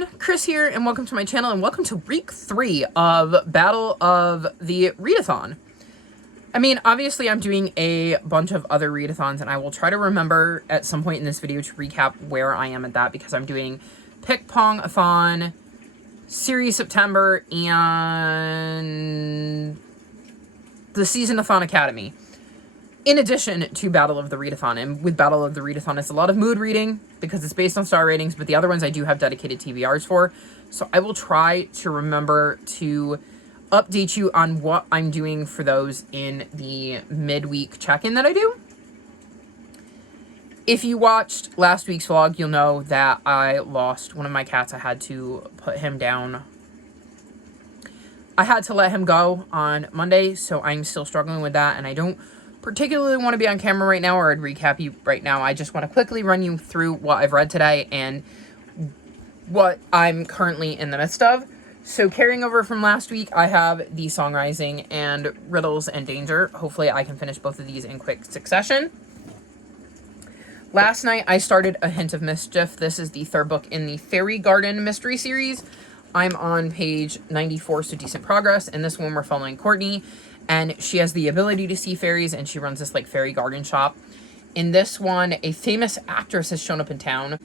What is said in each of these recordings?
everyone, Chris here, and welcome to my channel, and welcome to week 3 of Battle of the Readathon. I mean, obviously I'm doing a bunch of other readathons, and I will try to remember at some point in this video to recap where I am at that, because I'm doing Pick Pong-a-thon, Series September, and the Season-a-thon Academy. In addition to Battle of the Readathon, and with Battle of the Readathon, it's a lot of mood reading because it's based on star ratings, but the other ones I do have dedicated TBRs for. So I will try to remember to update you on what I'm doing for those in the midweek check-in that I do. If you watched last week's vlog, you'll know that I lost one of my cats. I had to put him down. I had to let him go on Monday, so I'm still struggling with that, and I don't particularly want to be on camera right now, or I'd recap you right now. I just want to quickly run you through what I've read today and what I'm currently in the midst of. So carrying over from last week, I have The Song Rising and Riddles and Danger. Hopefully I can finish both of these in quick succession. Last night I started A Hint of Mischief. This is the third book in the Fairy Garden mystery series. I'm on page 94, so decent progress. In this one we're following Courtney, and she has the ability to see fairies, and she runs this like fairy garden shop. In this one, a famous actress has shown up in town,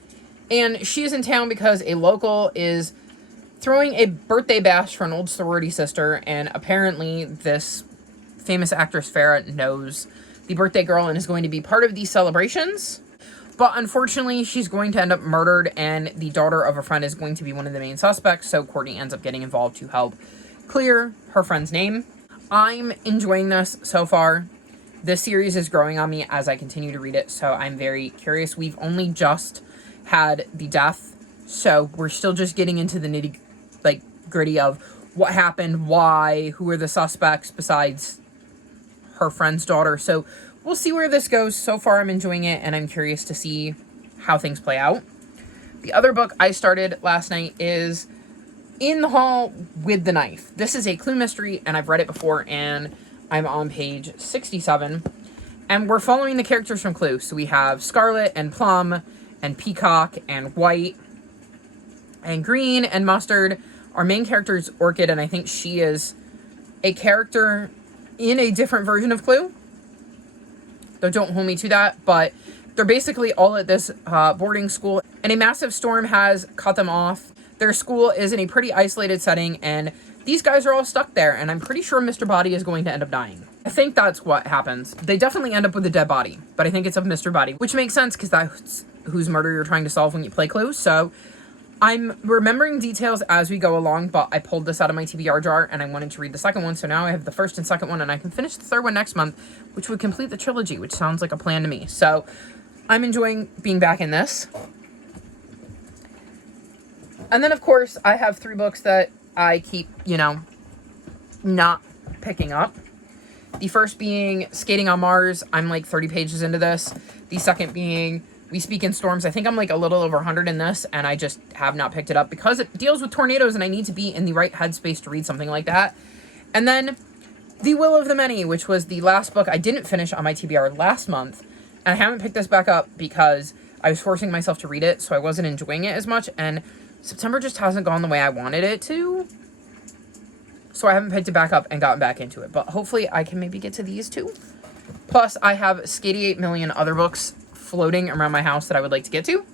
and she is in town because a local is throwing a birthday bash for an old sorority sister, and apparently this famous actress Farrah knows the birthday girl and is going to be part of these celebrations. But unfortunately, she's going to end up murdered, and the daughter of a friend is going to be one of the main suspects, so Courtney ends up getting involved to help clear her friend's name. I'm enjoying this so far. This series is growing on me as I continue to read it, so I'm very curious. We've only just had the death, so we're still just getting into the nitty-gritty of what happened, why, who are the suspects besides her friend's daughter. So we'll see where this goes. So far, I'm enjoying it, and I'm curious to see how things play out. The other book I started last night is In the Hall with the Knife. This is a clue mystery, and I've read it before, and I'm on page 67. And we're following the characters from Clue. So we have Scarlet and Plum and Peacock and White and Green and Mustard. Our main character is Orchid, and I think she is a character in a different version of Clue. Though don't hold me to that, but they're basically all at this boarding school, and a massive storm has cut them off. Their school is in a pretty isolated setting, and these guys are all stuck there, and I'm pretty sure Mr. Body is going to end up dying. I think that's what happens. They definitely end up with a dead body, but I think it's of Mr. Body, which makes sense because that's whose murder you're trying to solve when you play Clue. So I'm remembering details as we go along, but I pulled this out of my TBR jar, and I wanted to read the second one, so now I have the first and second one, and I can finish the third one next month, which would complete the trilogy, which sounds like a plan to me. So I'm enjoying being back in this. And then, of course, I have 3 books that I keep, not picking up. The first being Skating on Mars. I'm like 30 pages into this. The second being We Speak in Storms. I think I'm like a little over 100 in this, and I just have not picked it up because it deals with tornadoes, and I need to be in the right headspace to read something like that. And then The Will of the Many, which was the last book I didn't finish on my TBR last month, and I haven't picked this back up because I was forcing myself to read it, so I wasn't enjoying it as much, and September just hasn't gone the way I wanted it to, so I haven't picked it back up and gotten back into it. But hopefully I can maybe get to these 2. Plus, I have 88 million other books floating around my house that I would like to get to.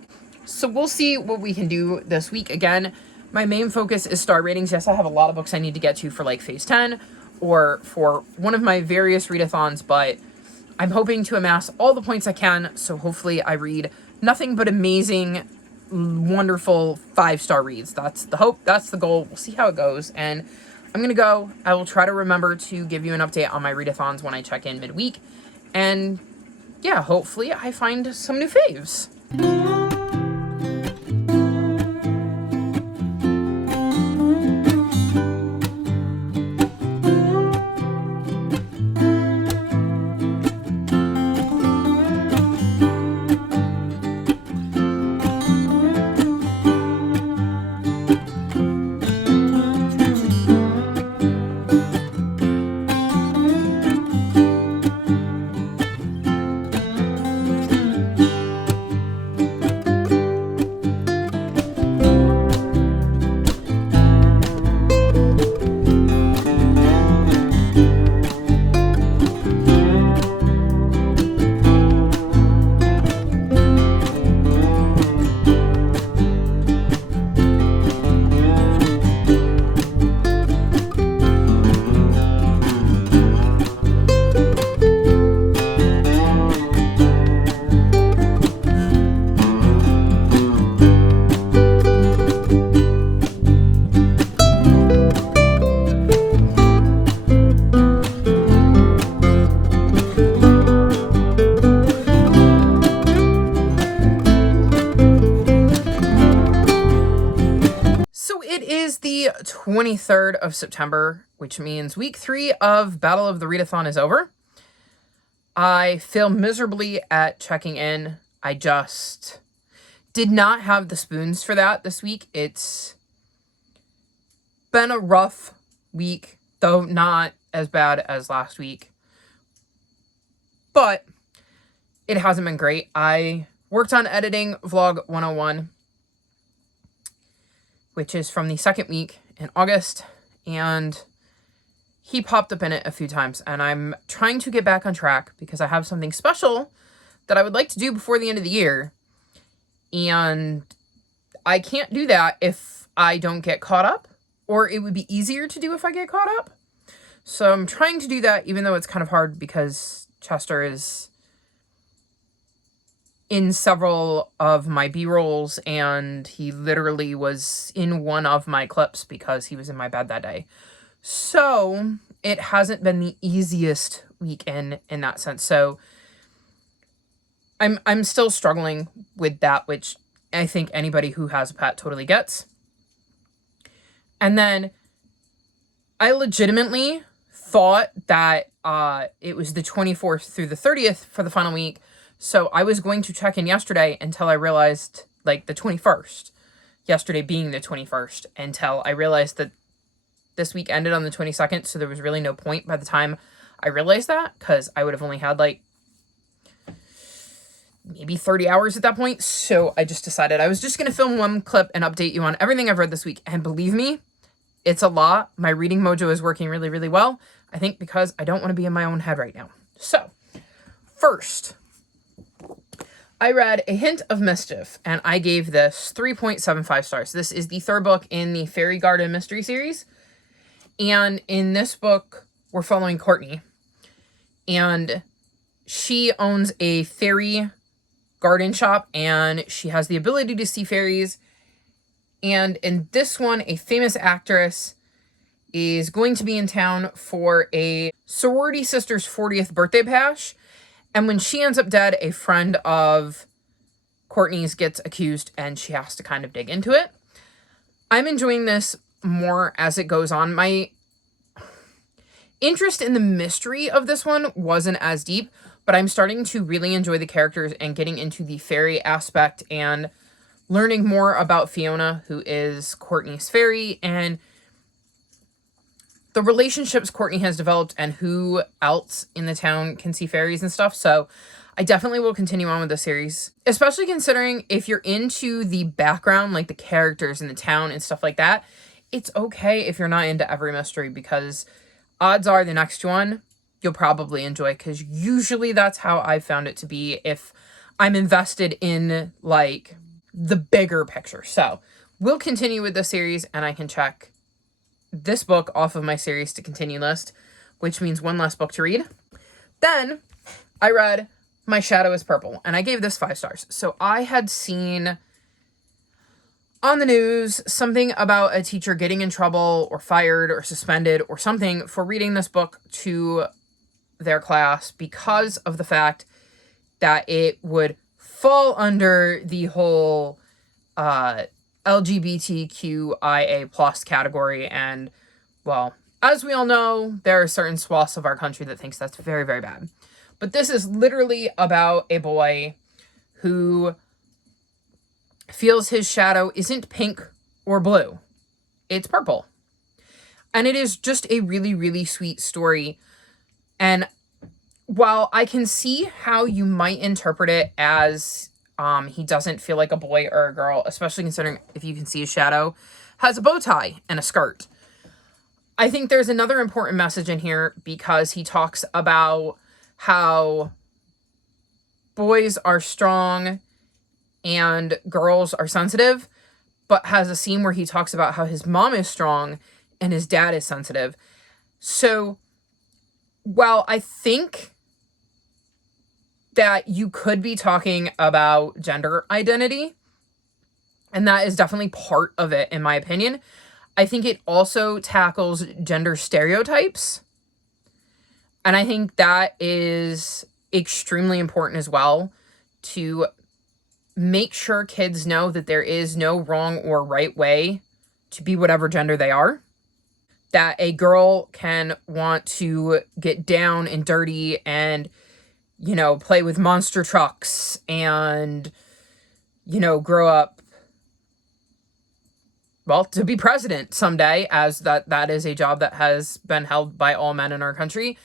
So we'll see what we can do this week. Again, my main focus is star ratings. Yes, I have a lot of books I need to get to for like Phase 10 or for one of my various readathons, but I'm hoping to amass all the points I can, so hopefully I read nothing but amazing, wonderful 5-star reads. That's the hope. That's the goal. We'll see how it goes. And I'm going to go. I will try to remember to give you an update on my readathons when I check in midweek. And yeah, hopefully I find some new faves. is the 23rd of September, which means week 3 of Battle of the Readathon is over. I fail miserably at checking in. I just did not have the spoons for that this week. It's been a rough week, though not as bad as last week. But it hasn't been great. I worked on editing Vlog 101, which is from the second week in August, and he popped up in it a few times, and I'm trying to get back on track because I have something special that I would like to do before the end of the year, and I can't do that if I don't get caught up, or it would be easier to do if I get caught up. So I'm trying to do that, even though it's kind of hard because Chester is in several of my B-rolls, and he literally was in one of my clips because he was in my bed that day. So it hasn't been the easiest weekend in that sense. So I'm still struggling with that, which I think anybody who has a pet totally gets. And then I legitimately thought that it was the 24th through the 30th for the final week. So I was going to check in yesterday until I realized, like, the 21st. Yesterday being the 21st, until I realized that this week ended on the 22nd, so there was really no point by the time I realized that, because I would have only had, like, maybe 30 hours at that point. So I just decided I was just going to film one clip and update you on everything I've read this week. And believe me, it's a lot. My reading mojo is working really, really well. I think because I don't want to be in my own head right now. So, first, I read A Hint of Mischief, and I gave this 3.75 stars. This is the third book in the Fairy Garden mystery series. And in this book, we're following Courtney. And she owns a fairy garden shop, and she has the ability to see fairies. And in this one, a famous actress is going to be in town for a sorority sister's 40th birthday bash. And when she ends up dead, a friend of Courtney's gets accused, and she has to kind of dig into it. I'm enjoying this more as it goes on. My interest in the mystery of this one wasn't as deep, but I'm starting to really enjoy the characters and getting into the fairy aspect and learning more about Fiona, who is Courtney's fairy, and the relationships Courtney has developed and who else in the town can see fairies and stuff. So I definitely will continue on with the series, especially considering if you're into the background, like the characters in the town and stuff like that, it's okay if you're not into every mystery, because odds are the next one you'll probably enjoy, because usually that's how I found it to be if I'm invested in, like, the bigger picture. So we'll continue with the series, and I can check this book off of my series to continue list, which means one less book to read. Then I read My Shadow is Purple, and I gave this 5 stars. So I had seen on the news something about a teacher getting in trouble or fired or suspended or something for reading this book to their class because of the fact that it would fall under the whole LGBTQIA plus category. And, well, as we all know, there are certain swaths of our country that thinks that's very, very bad. But this is literally about a boy who feels his shadow isn't pink or blue. It's purple. And it is just a really, really sweet story. And while I can see how you might interpret it as he doesn't feel like a boy or a girl, especially considering if you can see his shadow has a bow tie and a skirt, I think there's another important message in here, because he talks about how boys are strong and girls are sensitive, but has a scene where he talks about how his mom is strong and his dad is sensitive. So while I think that you could be talking about gender identity, and that is definitely part of it, in my opinion, I think it also tackles gender stereotypes. And I think that is extremely important as well, to make sure kids know that there is no wrong or right way to be whatever gender they are. That a girl can want to get down and dirty and, you know, play with monster trucks and, you know, grow up, well, to be president someday, as that is a job that has been held by all men in our country.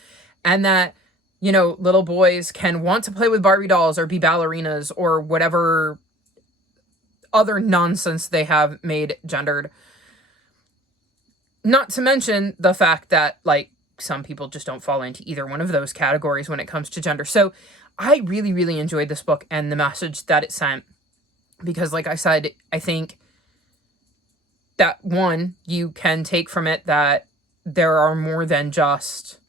And that, you know, little boys can want to play with Barbie dolls or be ballerinas or whatever other nonsense they have made gendered. Not to mention the fact that, like, some people just don't fall into either one of those categories when it comes to gender. So I really, really enjoyed this book and the message that it sent. Because, like I said, I think that, one, you can take from it that there are more than just,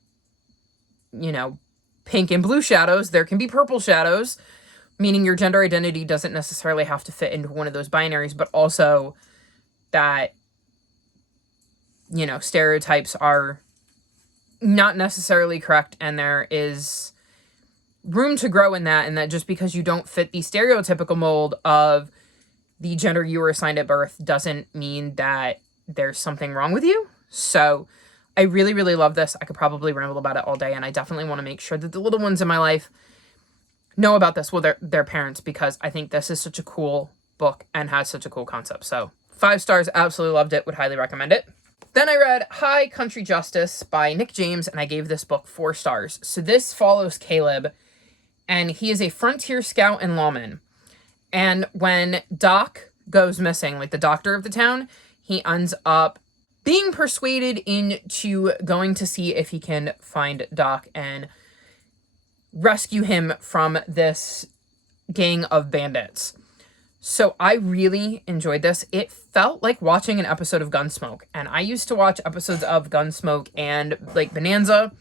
you know, pink and blue shadows. There can be purple shadows, meaning your gender identity doesn't necessarily have to fit into one of those binaries, but also that, you know, stereotypes are not necessarily correct, and there is room to grow in that, and that just because you don't fit the stereotypical mold of the gender you were assigned at birth doesn't mean that there's something wrong with you. So I really, really love this. I could probably ramble about it all day, and I definitely want to make sure that the little ones in my life know about this with their parents, because I think this is such a cool book and has such a cool concept. So 5 stars, absolutely loved it, would highly recommend it. Then I read High Country Justice by Nick James, and I gave this book 4 stars. So this follows Caleb, and he is a frontier scout and lawman. And when Doc goes missing, like the doctor of the town, he ends up being persuaded into going to see if he can find Doc and rescue him from this gang of bandits. So I really enjoyed this. It felt like watching an episode of Gunsmoke. And I used to watch episodes of Gunsmoke and, like, Bonanza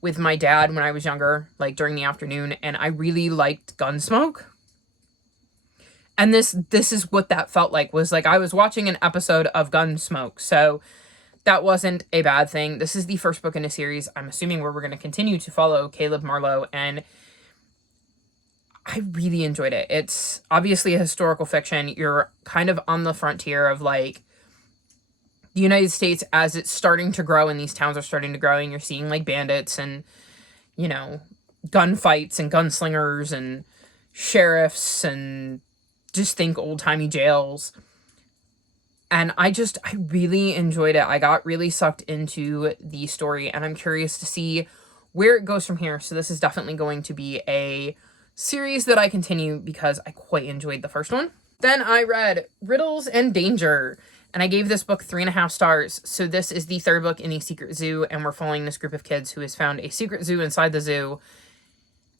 with my dad when I was younger, like during the afternoon. And I really liked Gunsmoke. And this is what that felt like, was like I was watching an episode of Gunsmoke. So that wasn't a bad thing. This is the first book in a series, I'm assuming, where we're going to continue to follow Caleb Marlowe, and I really enjoyed it. It's obviously a historical fiction. You're kind of on the frontier of, like, the United States as it's starting to grow and these towns are starting to grow, and you're seeing, like, bandits and, you know, gunfights and gunslingers and sheriffs and just think old-timey jails. And I really enjoyed it. I got really sucked into the story, and I'm curious to see where it goes from here. So this is definitely going to be a series that I continue because I quite enjoyed the first one. Then I read Riddles and Danger, and I gave this book 3.5 stars. So this is the 3rd book in the Secret Zoo, and we're following this group of kids who has found a secret zoo inside the zoo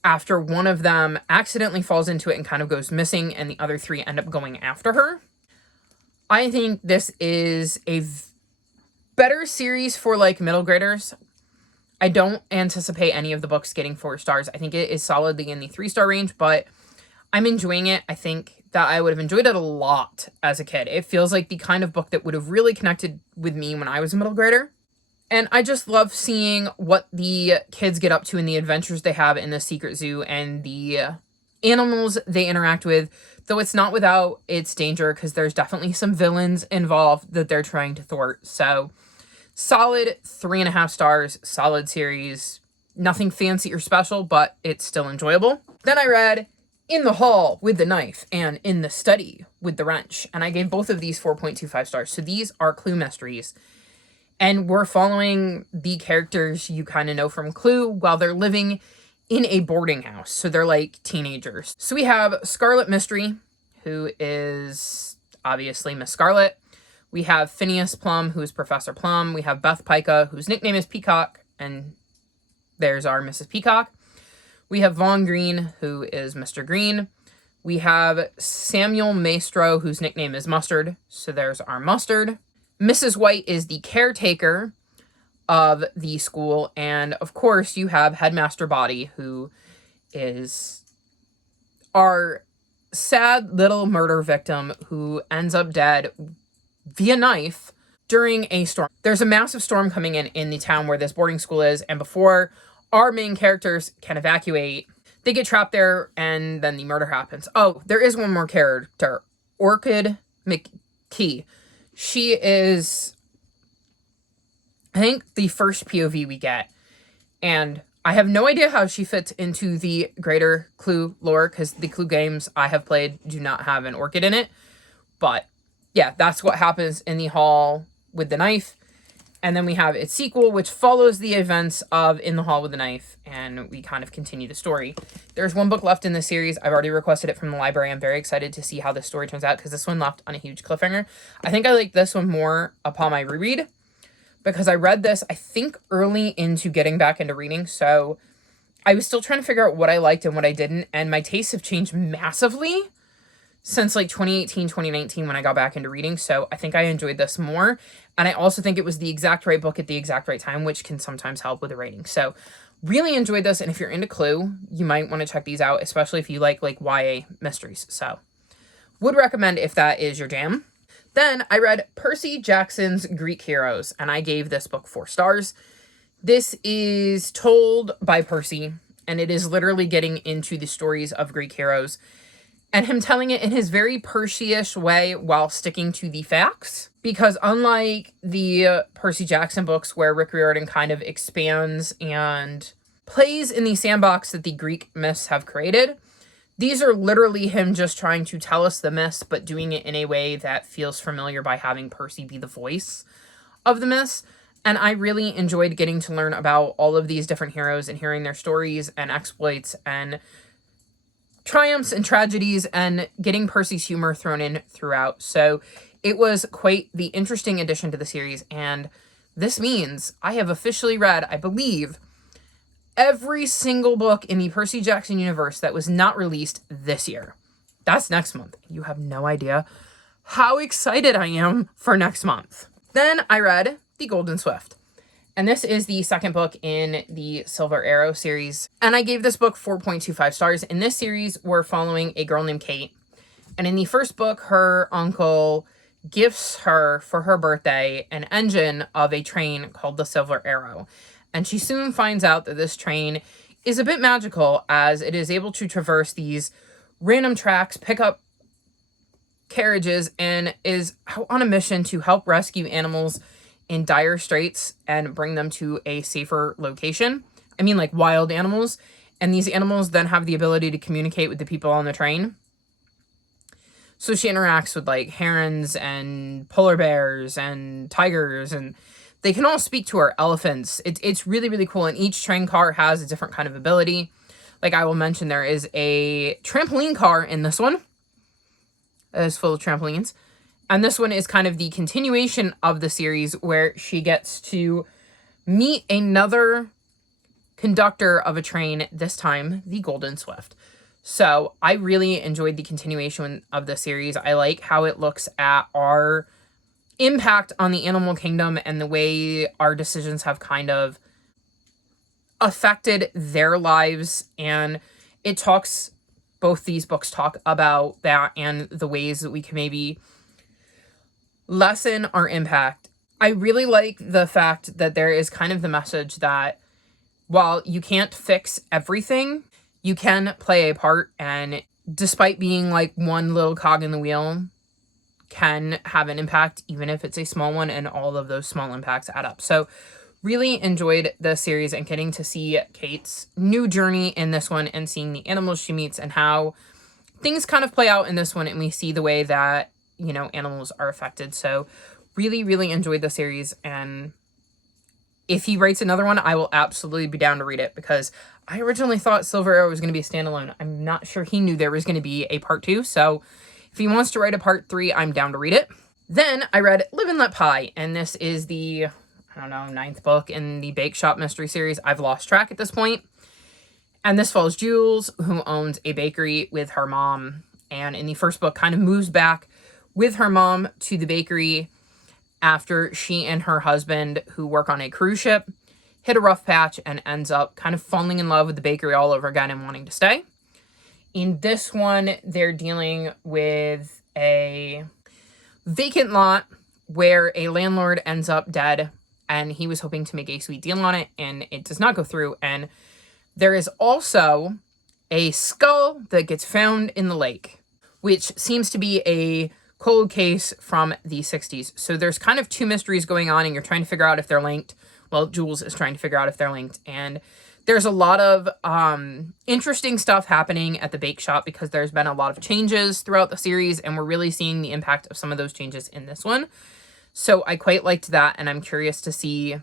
after one of them accidentally falls into it and kind of goes missing, and the other 3 end up going after her. I think this is a better series for, like, middle graders. I don't anticipate any of the books getting 4 stars. I think it is solidly in the 3-star range, but I'm enjoying it. I think that I would have enjoyed it a lot as a kid. It feels like the kind of book that would have really connected with me when I was a middle grader. And I just love seeing what the kids get up to and the adventures they have in the secret zoo and the animals they interact with, though it's not without its danger, because there's definitely some villains involved that they're trying to thwart. So solid 3.5 stars, solid series, nothing fancy or special, but it's still enjoyable. Then I read In the Hall with the Knife and In the Study with the Wrench, and I gave both of these 4.25 stars. So these are Clue mysteries, and we're following the characters you kind of know from Clue while they're living in a boarding house. So they're like teenagers. So we have Scarlet Mystery, who is obviously Miss Scarlet. We have Phineas Plum, who is Professor Plum. We have Beth Pica, whose nickname is Peacock, and there's our Mrs. Peacock. We have Vaughn Green, who is Mr. Green. We have Samuel Maestro, whose nickname is Mustard, so there's our Mustard. Mrs. White is the caretaker of the school, and of course you have Headmaster Body, who is our sad little murder victim who ends up dead via knife during a storm. There's a massive storm coming in the town where this boarding school is, and before our main characters can evacuate, they get trapped there, and then the murder happens. Oh, there is one more character, Orchid McKee. She is, I think, the first POV we get. And I have no idea how she fits into the greater Clue lore, because the Clue games I have played do not have an orchid in it. But yeah, that's what happens in the hall with the knife. And then we have its sequel, which follows the events of In the Hall with the Knife, and we kind of continue the story. There's one book left in the series. I've already requested it from the library. I'm very excited to see how this story turns out, because this one left on a huge cliffhanger. I think I like this one more upon my reread, because I read this, I think, early into getting back into reading, so I was still trying to figure out what I liked and what I didn't, and my tastes have changed massively since like 2018, 2019 when I got back into reading, so I think I enjoyed this more. And I also think it was the exact right book at the exact right time, which can sometimes help with the rating. So really enjoyed this, and if you're into Clue, you might want to check these out, especially if you like YA mysteries. So would recommend if that is your jam. Then I read Percy Jackson's Greek Heroes, and I gave this book 4 stars. This is told by Percy, and it is literally getting into the stories of Greek heroes, and him telling it in his very Percy-ish way while sticking to the facts. Because unlike the Percy Jackson books where Rick Riordan kind of expands and plays in the sandbox that the Greek myths have created, these are literally him just trying to tell us the myths, but doing it in a way that feels familiar by having Percy be the voice of the myths. And I really enjoyed getting to learn about all of these different heroes and hearing their stories and exploits and triumphs and tragedies, and getting Percy's humor thrown in throughout. So it was quite the interesting addition to the series, and this means I have officially read, I believe, every single book in the Percy Jackson universe that was not released this year. That's next month. You have no idea how excited I am for next month. Then I read The Golden Swift. And this is the second book in the Silver Arrow series. And I gave this book 4.25 stars. In this series, we're following a girl named Kate. And in the first book, her uncle gifts her, for her birthday, an engine of a train called the Silver Arrow. And she soon finds out that this train is a bit magical, as it is able to traverse these random tracks, pick up carriages, and is on a mission to help rescue animals in dire straits and bring them to a safer location. I mean, like wild animals. And these animals then have the ability to communicate with the people on the train. So she interacts with like herons and polar bears and tigers, and they can all speak to her. Elephants. It's really, really cool. And each train car has a different kind of ability. Like I will mention, there is a trampoline car in this one. That is full of trampolines. And this one is kind of the continuation of the series, where she gets to meet another conductor of a train, this time the Golden Swift. So I really enjoyed the continuation of the series. I like how it looks at our impact on the animal kingdom and the way our decisions have kind of affected their lives. And it talks, both these books talk about that and the ways that we can maybe lessen our impact. I really like the fact that there is kind of the message that while you can't fix everything, you can play a part, and despite being like one little cog in the wheel, can have an impact, even if it's a small one, and all of those small impacts add up. So really enjoyed the series, and getting to see Kate's new journey in this one, and seeing the animals she meets and how things kind of play out in this one, and we see the way that, you know, animals are affected. So really, really enjoyed the series, and if he writes another one, I will absolutely be down to read it, because I originally thought Silver Arrow was going to be a standalone. I'm not sure he knew there was going to be a part 2, so if he wants to write a part 3, I'm down to read it. Then I read Live and Let Pie, and this is the, I don't know, 9th book in the Bake Shop mystery series. I've lost track at this point. And this follows Jules, who owns a bakery with her mom, and in the first book kind of moves back with her mom to the bakery after she and her husband, who work on a cruise ship, hit a rough patch and ends up kind of falling in love with the bakery all over again and wanting to stay. In this one, they're dealing with a vacant lot where a landlord ends up dead, and he was hoping to make a sweet deal on it, and it does not go through. And there is also a skull that gets found in the lake, which seems to be a cold case from the 60s. So there's kind of two mysteries going on, and you're trying to figure out if they're linked. Well, Jules is trying to figure out if they're linked. And there's a lot of interesting stuff happening at the bake shop because there's been a lot of changes throughout the series, and we're really seeing the impact of some of those changes in this one. So I quite liked that, and I'm curious to see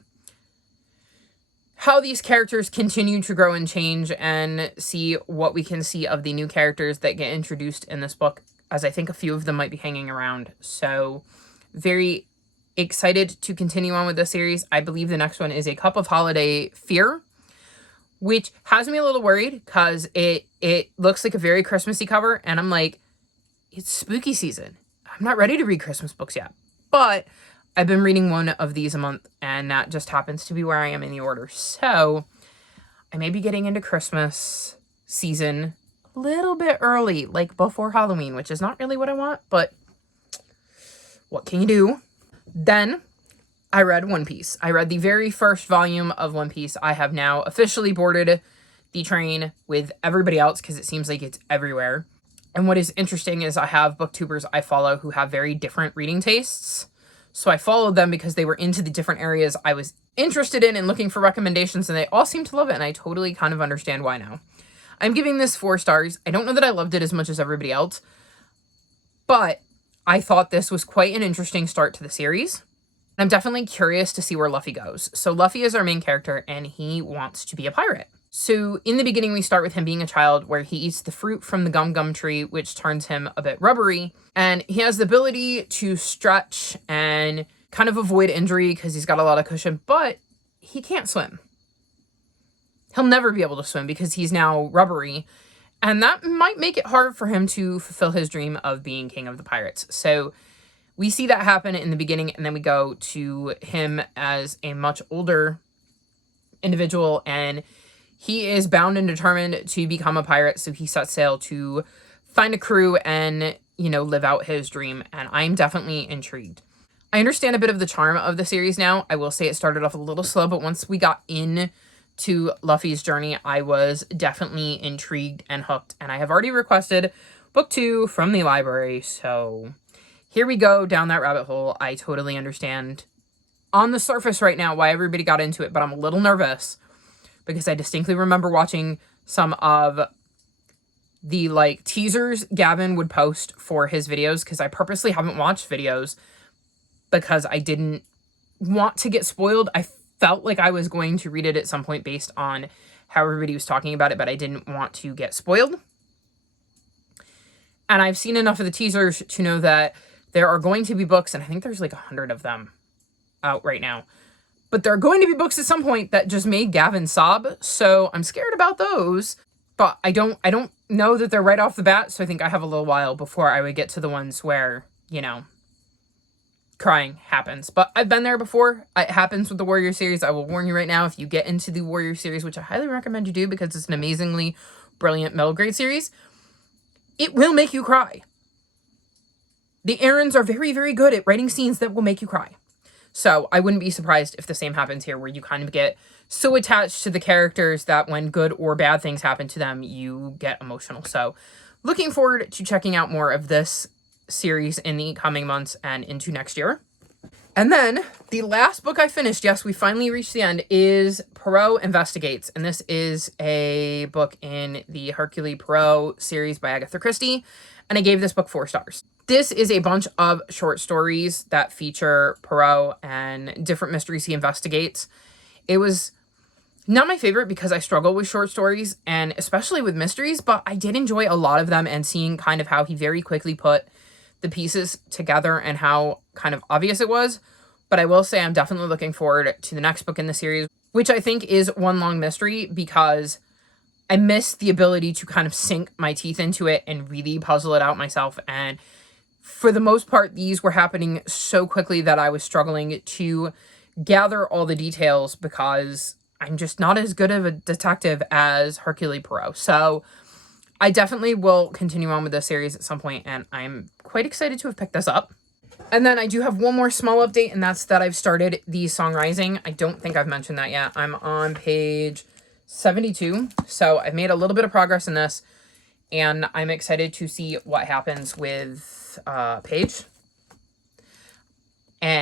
how these characters continue to grow and change, and see what we can see of the new characters that get introduced in this book, as I think a few of them might be hanging around. So very excited to continue on with this series. I believe the next one is A Cup of Holiday Fear, which has me a little worried because it looks like a very Christmassy cover, and I'm like, it's spooky season. I'm not ready to read Christmas books yet. But I've been reading one of these a month, and that just happens to be where I am in the order. So I may be getting into Christmas season a little bit early, like before Halloween, which is not really what I want, but what can you do? Then I read One Piece. I read the very first volume of One Piece. I have now officially boarded the train with everybody else because it seems like it's everywhere. And what is interesting is I have booktubers I follow who have very different reading tastes. So I followed them because they were into the different areas I was interested in and looking for recommendations, and they all seem to love it, and I totally kind of understand why now. I'm giving this 4 stars. I don't know that I loved it as much as everybody else, but I thought this was quite an interesting start to the series. I'm definitely curious to see where Luffy goes. So Luffy is our main character, and he wants to be a pirate. So in the beginning, we start with him being a child where he eats the fruit from the gum tree, which turns him a bit rubbery. And he has the ability to stretch and kind of avoid injury because he's got a lot of cushion, but he can't swim. He'll never be able to swim because he's now rubbery. And that might make it harder for him to fulfill his dream of being king of the pirates. So we see that happen in the beginning, and then we go to him as a much older individual, and he is bound and determined to become a pirate, so he sets sail to find a crew and, live out his dream, and I'm definitely intrigued. I understand a bit of the charm of the series now. I will say it started off a little slow, but once we got into Luffy's journey, I was definitely intrigued and hooked, and I have already requested book 2 from the library, so here we go down that rabbit hole. I totally understand on the surface right now why everybody got into it, but I'm a little nervous because I distinctly remember watching some of the teasers Gavin would post for his videos, because I purposely haven't watched videos because I didn't want to get spoiled. I felt like I was going to read it at some point based on how everybody was talking about it, but I didn't want to get spoiled. And I've seen enough of the teasers to know that there are going to be books, and I think there's 100 of them out right now. But there are going to be books at some point that just made Gavin sob, so I'm scared about those. But I don't know that they're right off the bat, so I think I have a little while before I would get to the ones where, crying happens. But I've been there before. It happens with the Warrior series. I will warn you right now, if you get into the Warrior series, which I highly recommend you do because it's an amazingly brilliant middle grade series, it will make you cry. The Aarons are very, very good at writing scenes that will make you cry. So I wouldn't be surprised if the same happens here, where you kind of get so attached to the characters that when good or bad things happen to them, you get emotional. So looking forward to checking out more of this series in the coming months and into next year. And then the last book I finished, yes, we finally reached the end, is Poirot Investigates. And this is a book in the Hercule Poirot series by Agatha Christie. And I gave this book 4 stars. This is a bunch of short stories that feature Poirot and different mysteries he investigates. It was not my favorite because I struggle with short stories, and especially with mysteries, but I did enjoy a lot of them, and seeing kind of how he very quickly put the pieces together and how kind of obvious it was. But I will say I'm definitely looking forward to the next book in the series, which I think is One Long Mystery, because I miss the ability to kind of sink my teeth into it and really puzzle it out myself. And for the most part, these were happening so quickly that I was struggling to gather all the details because I'm just not as good of a detective as Hercule Poirot. So I definitely will continue on with this series at some point, and I'm quite excited to have picked this up. And then I do have one more small update, and that's that I've started the Song Rising. I don't think I've mentioned that yet. I'm on page 72, so I've made a little bit of progress in this, and I'm excited to see what happens with Paige.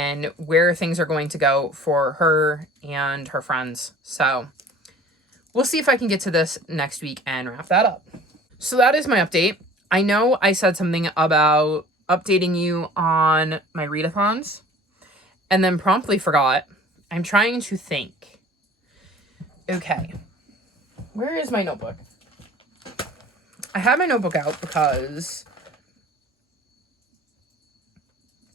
and where things are going to go for her and her friends. So we'll see if I can get to this next week and wrap that up. So that is my update. I know I said something about updating you on my readathons and then promptly forgot. I'm trying to think. Okay. Where is my notebook? I have my notebook out because...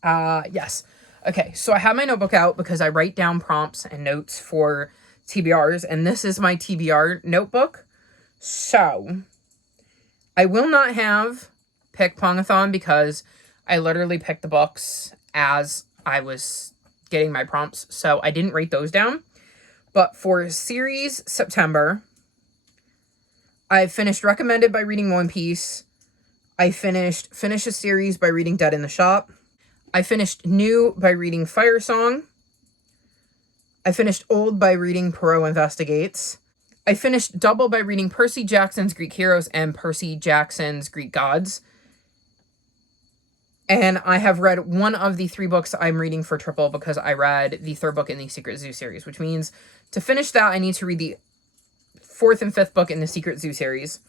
yes. Okay, so I have my notebook out because I write down prompts and notes for TBRs, and this is my TBR notebook. So, I will not have Pick Pongathon because I literally picked the books as I was getting my prompts, so I didn't write those down. But for series September, I finished Recommended by reading One Piece. I finished Finish a Series by reading Dead in the Shop. I finished New by reading Fire Song. I finished Old by reading Poirot Investigates. I finished Double by reading Percy Jackson's Greek Heroes and Percy Jackson's Greek Gods. And I have read one of the 3 books I'm reading for Triple because I read the 3rd book in the Secret Zoo series, which means to finish that, I need to read the 4th and 5th book in the Secret Zoo series.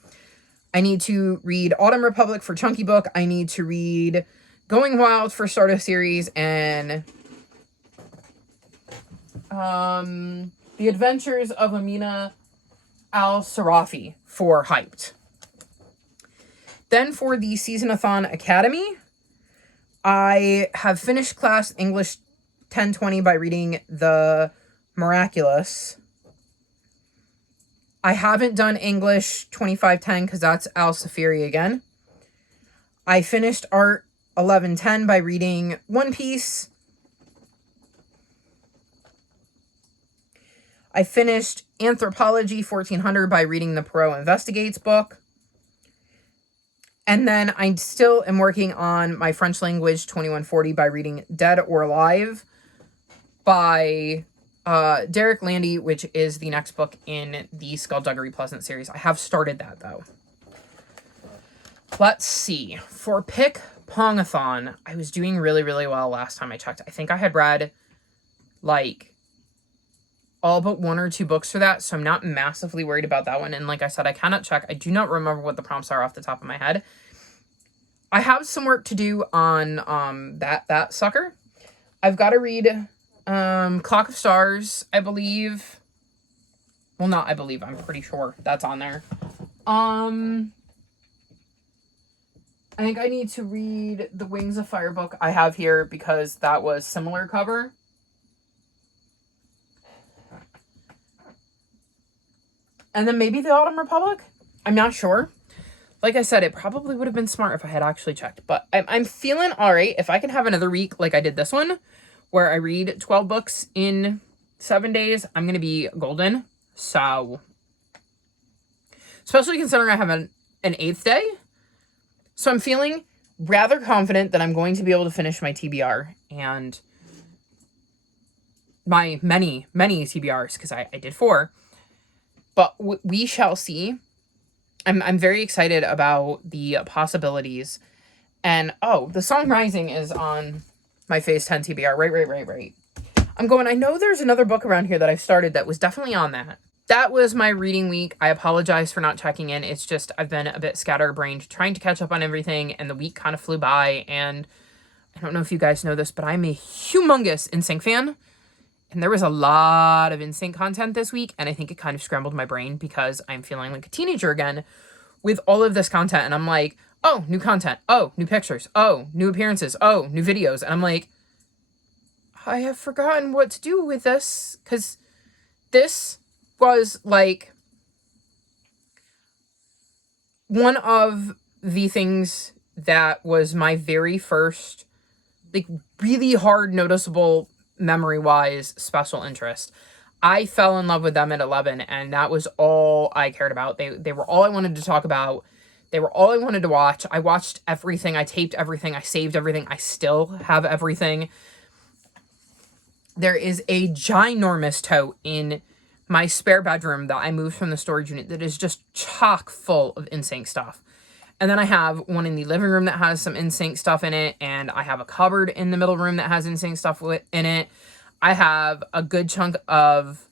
I need to read Autumn Republic for Chunky Book. I need to read Going Wild for Stardust series, and The Adventures of Amina Al-Sarafi for Hyped. Then for the Seasonathon Academy, I have finished class English 1020 by reading The Miraculous. I haven't done English 2510 because that's Al-Safiri again. I finished Art 1110 by reading One Piece. I finished Anthropology 1400 by reading the Poirot Investigates book. And then I still am working on my French language 2140 by reading Dead or Alive by Derek Landy, which is the next book in the Skullduggery Pleasant series. I have started that, though. Let's see. For Pick Pongathon, I was doing really, really well last time I checked. I think I had read, like, all but 1 or 2 books for that, so I'm not massively worried about that one. And like I said, I cannot check. I do not remember what the prompts are off the top of my head. I have some work to do on that sucker. I've got to read Clock of Stars, I believe. Well, not I believe. I'm pretty sure that's on there. I think I need to read the Wings of Fire book I have here because that was similar cover. And then maybe the Autumn Republic? I'm not sure. Like I said, it probably would have been smart if I had actually checked. But I'm feeling all right. If I can have another week like I did this one, where I read 12 books in 7 days, I'm going to be golden. So, especially considering I have an 8th day. So I'm feeling rather confident that I'm going to be able to finish my TBR and my many, many TBRs, because I did 4. But we shall see. I'm very excited about the possibilities. And, oh, the song Rising is on my Phase 10 TBR. Right. I'm going, I know there's another book around here that I've started that was definitely on that. That was my reading week. I apologize for not checking in. It's just I've been a bit scatterbrained trying to catch up on everything, and the week kind of flew by. And I don't know if you guys know this, but I'm a humongous NSYNC fan. And there was a lot of NSYNC content this week, and I think it kind of scrambled my brain because I'm feeling like a teenager again with all of this content. And I'm like, oh, new content. Oh, new pictures. Oh, new appearances. Oh, new videos. And I'm like, I have forgotten what to do with this, because this was like one of the things that was my very first, like, really hard, noticeable, memory-wise special interest. I fell in love with them at 11, and that was all I cared about. They were all I wanted to talk about. They were all I wanted to watch. I watched everything. I taped everything. I saved everything. I still have everything. There is a ginormous tote in my spare bedroom that I moved from the storage unit that is just chock full of NSYNC stuff. And then I have one in the living room that has some NSYNC stuff in it. And I have a cupboard in the middle room that has NSYNC stuff in it. I have a good chunk of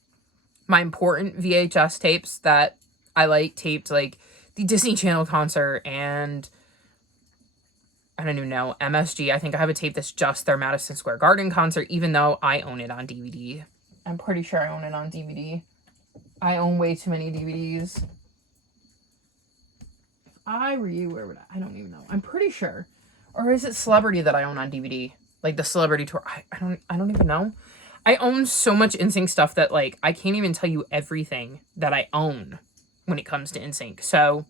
my important VHS tapes that I like taped, like the Disney Channel concert and I don't even know, MSG. I think I have a tape that's just their Madison Square Garden concert, even though I own it on DVD. I'm pretty sure I own it on DVD. I own way too many DVDs. If I were you, where would I don't even know. I'm pretty sure. Or is it Celebrity that I own on DVD? Like the Celebrity tour. I don't even know. I own so much NSYNC stuff that like I can't even tell you everything that I own when it comes to NSYNC. So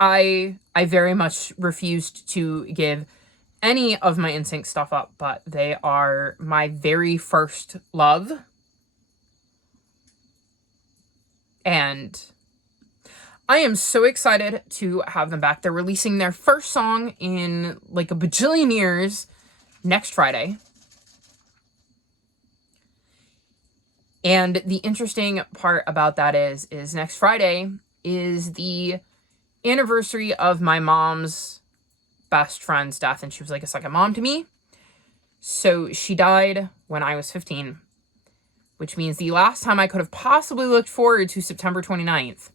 I very much refused to give any of my NSYNC stuff up, but they are my very first love. And I am so excited to have them back. They're releasing their first song in like a bajillion years next Friday. And the interesting part about that is next Friday is the anniversary of my mom's best friend's death, and she was like a second mom to me. So she died when I was 15, which means the last time I could have possibly looked forward to September 29th,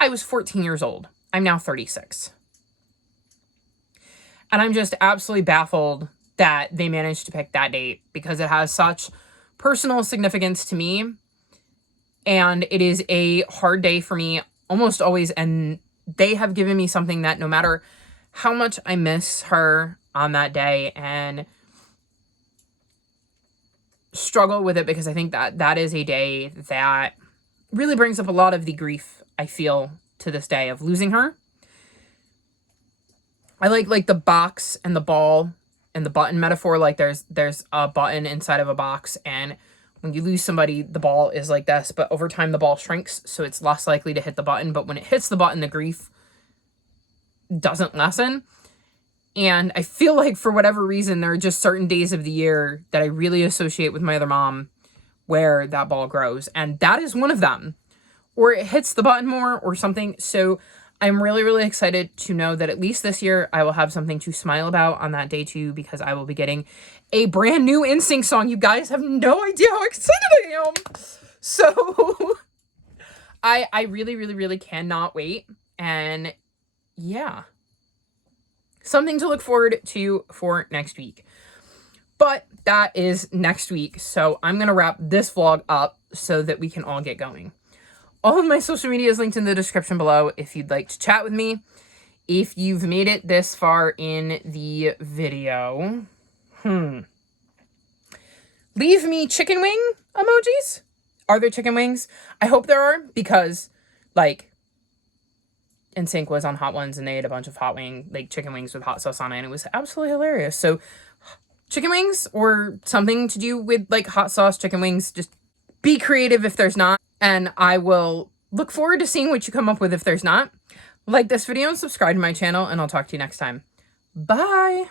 I was 14 years old. I'm now 36. And I'm just absolutely baffled that they managed to pick that date because it has such personal significance to me. And it is a hard day for me almost always. And they have given me something that no matter how much I miss her on that day and struggle with it, because I think that that is a day that really brings up a lot of the grief I feel to this day of losing her. I like the box and the ball and the button metaphor. Like there's a button inside of a box, and when you lose somebody, the ball is like this, but over time the ball shrinks, so it's less likely to hit the button. But when it hits the button, the grief doesn't lessen. And I feel like for whatever reason, there are just certain days of the year that I really associate with my other mom where that ball grows. And that is one of them. Or it hits the button more or something. So I'm really, really excited to know that at least this year I will have something to smile about on that day too, because I will be getting a brand new NSYNC song. You guys have no idea how excited I am. So I really, really, really cannot wait. And yeah, something to look forward to for next week. But that is next week. So I'm going to wrap this vlog up so that we can all get going. All of my social media is linked in the description below if you'd like to chat with me. If you've made it this far in the video, leave me chicken wing emojis. Are there chicken wings? I hope there are, because like NSYNC was on Hot Ones and they had a bunch of chicken wings with hot sauce on it, and it was absolutely hilarious. So chicken wings or something to do with like hot sauce chicken wings, just be creative if there's not. And I will look forward to seeing what you come up with if there's not. Like this video and subscribe to my channel, and I'll talk to you next time. Bye!